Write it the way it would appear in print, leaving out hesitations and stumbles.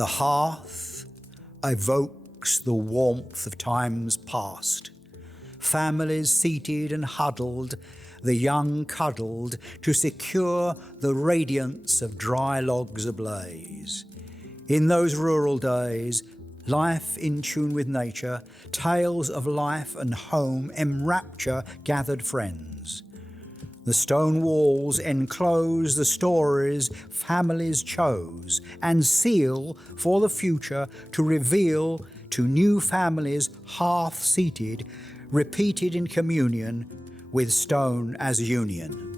The hearth evokes the warmth of times past. Families seated and huddled, the young cuddled, to secure the radiance of dry logs ablaze. In those rural days, life in tune with nature, tales of life and home enrapture gathered friends. The stone walls enclose the stories families chose and seal for the future to reveal to new families hearth-seated, repeated in communion with stone as union.